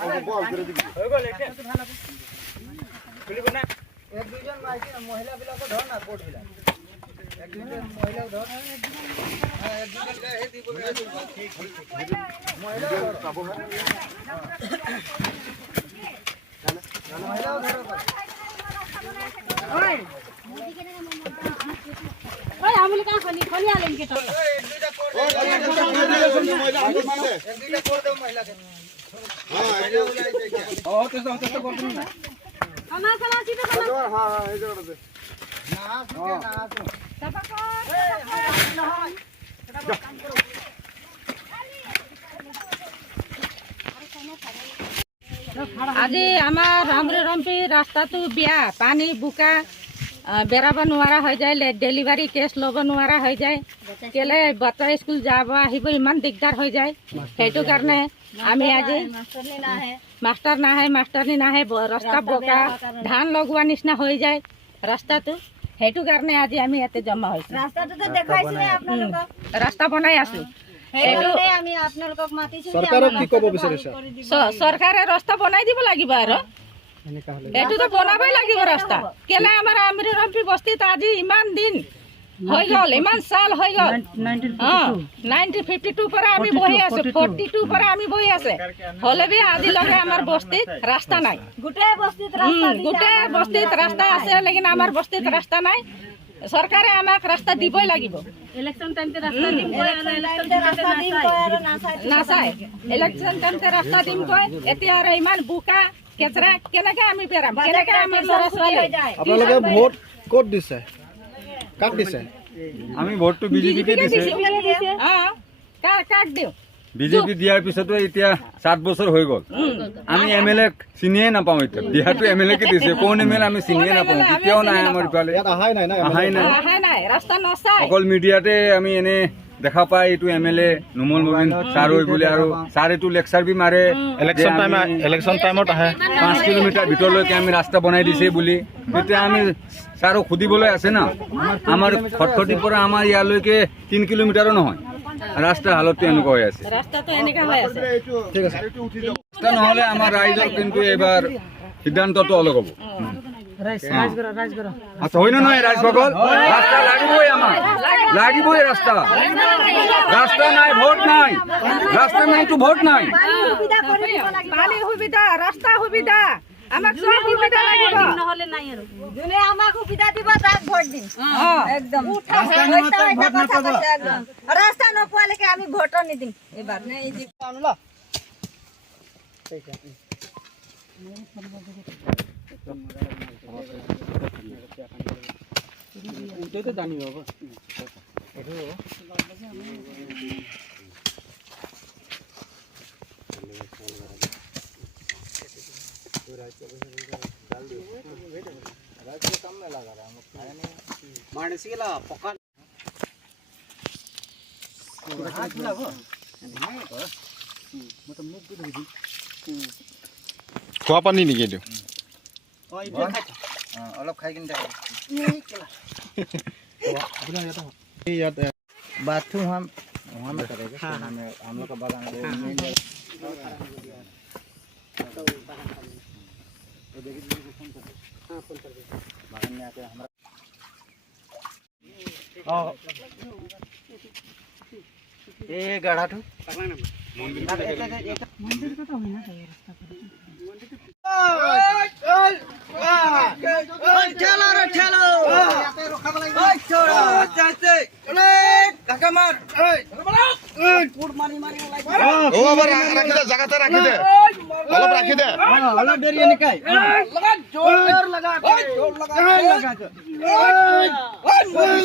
এক দুইজন মহিলা বিলাকো ধর না কোট বিলাক এক দুইজন মহিলা ধর হ্যাঁ এক দুইজন হে দিব ঠিক মহিলা ধর মহিলা ধর ওই ওই আমুল কা খনি খনি আলেন কে তো এক দুইটা কোট এক দুইটা কোট দাও মহিলা কে हां ओ तो बोल ना हमारा समाज की तो हां हां এই জায়গাটা দে না সুকে না আসো তাপা কর কাম করো আজি আমার রামরে রম্পি রাস্তা তো বিয়া পানি বুকা বেরাবা নোৱাৰা হৈ যায় ডেলিভাৰী কেছ ল'ব নোৱাৰা হৈ যায় কেলে বাচ্চা স্কুল যাব আহিব ইমান দিগদাৰ হৈ যায় সেইটো কাৰণে আমি আজি মাষ্টাৰ নাহে মাষ্টাৰনী নাহে ৰাস্তা বোকা ধান লগোৱা নিচিনা হৈ যায় ৰাস্তাটো সেইটো কাৰণে আজি আমি ইয়াতে জমা হৈছোঁ ৰাস্তাটো দেখাইছিলে আপোনালোকক ৰাস্তা বনাই আছো আমি আপোনালোকক মাতিছো চৰকাৰক কি ক'ব বিচাৰিছা চৰকাৰে ৰাস্তা বনাই দিব লাগিব আৰু এটো তো বনাবই লাগিব ৰাস্তা কেলে আমাৰ আমৰি ৰম্পি বস্তিত আজি ইমান দিন হৈ গল ইমান সাল হৈ গল 1952 পৰা আমি বহি আছো 42 পৰা আমি বহি আছে হলেবি আজি লগে আমাৰ বস্তিত ৰাস্তা নাই গোটে বস্তিত ৰাস্তা আছে লেকিন আমাৰ বস্তিত ৰাস্তা নাই সরকারে আমাক রাস্তা দিবই লাগিব ইলেকশন টাইমতে রাস্তা দিম কয় আর না চাই ইলেকশন টাইমতে রাস্তা দিম কয় এতিয়া আর ইমান বুকা কেচরা কেনেকে আমি পেরাম কেনেকে আমার লৰা ছোৱালী আপোনালোকে ভোট কোট দিছে কাক দিছে আমি ভোটটো বিজেপি কে দিছে কাক দিও বিজেপি দিয়াৰ পিছতো এতিয়া 7 বছৰ হৈ গল আমি এমএলএ চিনিয়ে নাপাও এতিয়া দিহাটো এমএলএ কে দিছে কোন এমএলএ আমি চিনিয়ে নাপাও কিয় নাই আমাৰ ইফালে আহাই নাই ৰাস্তা নচাই অকল মিডিয়াতে আমি এনে দেখা পাই এইটো এমএলএ নুমল মবিন ছাৰ হৈ বুলি আৰু ছাৰ এইটো লেকচাৰ বি মাৰে ইলেকশন টাইমত আহে 5 কিলোমিটাৰ ভিতৰলৈকে আমি ৰাস্তা বনাই দিছে বুলি তেতিয়া আমি ছাৰক সুধিবলৈ আছে না আমাৰ খটখটিৰ পৰা আমাৰ ইয়ালৈকে 3 কিলোমিটাৰো নহয় ৰাস্তা হালতটো এনেকুৱা হৈ আছে ৰাস্তাটো এনেকা হৈ আছে ঠিক আছে ৰাস্তা নহলে আমাৰ ৰাইজৰ কিন্তু এবাৰ সিদ্ধান্তটো অলগ হ'ব ৰাইজ কৰা আচ্ছা হয় না নহয় ৰাজভগল ৰাস্তা লাগিবই আমাৰ লাগিবই ৰাস্তা ৰাস্তা নাই ভোট নাই ৰাস্তা নাই তো ভোট নাই পানী সুবিধা ৰাস্তা সুবিধা আমাক সব সুবিধা লাগিব নহলে নাই আৰু যোনে আমাক সুবিধা দিব তাক ভোট দিম একদম ৰাস্তা নপোৱালৈকে আমি ভোট নিদিম এবাৰ নে এই যে আনল এইটো জানি বাবা এইটো कम में लगा रहा है खाया नहीं मानसी ला पकड़ हाथ लगो मतलब मुख को धोई খোৱা পানী নেকি দিও ओइ इधर खा हां অলপ খাই কিনে দেখো अपना जाता हूं ইয়াত बाथरूम हम वहां में करेंगे हम लोग का बागान है बागान में आके हमारा ए गाढ़ा ठो मंदिर का तो होना चाहिए रास्ता पर ठेलो रे ठेलो ओए छोड़ा चाचे ओले काका मार ओए फुट मारी ও আবার রাখি দে জায়গাতে রাখি দে অলপ রাখি দে अलग देर ये निकाय लगा जोर लगा ओए मोदी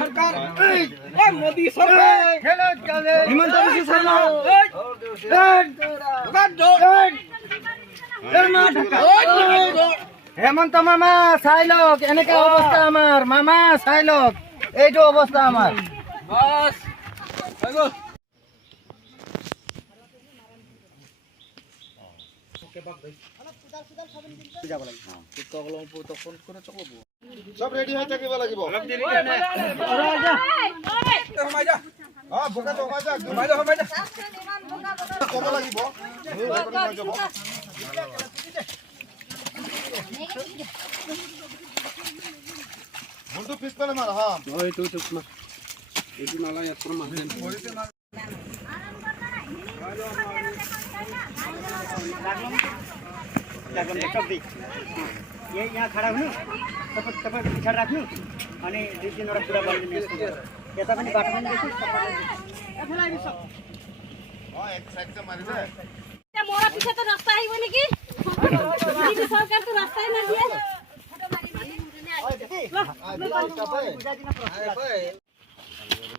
सरकार ओए मोदी सरकार खेलो चले हिमंत बिश्व शर्मा लगा जोर হেমন্ত মামা চাই লওক এনেকা অবস্থা আমার মামা চাই লওক এইটো অবস্থা আমার বাস হৈ গল সব রেডি হয়ে থাকিব লাগিব ক'ব লাগিব ভুলটো পিছ পেলাই মাৰ হা ये यहाँ खड़ा हुनु तपाईँ पछाडि राख्नु अनि 2-3 वटा कुरा गरिदिनु यता पनि बाटो पनि देखिन्छ এক সাইডে মারি দে मोरा पीछे तो रास्ता आई बोले कि सरकार तो रास्ता ही ना दिया बुझाइदिन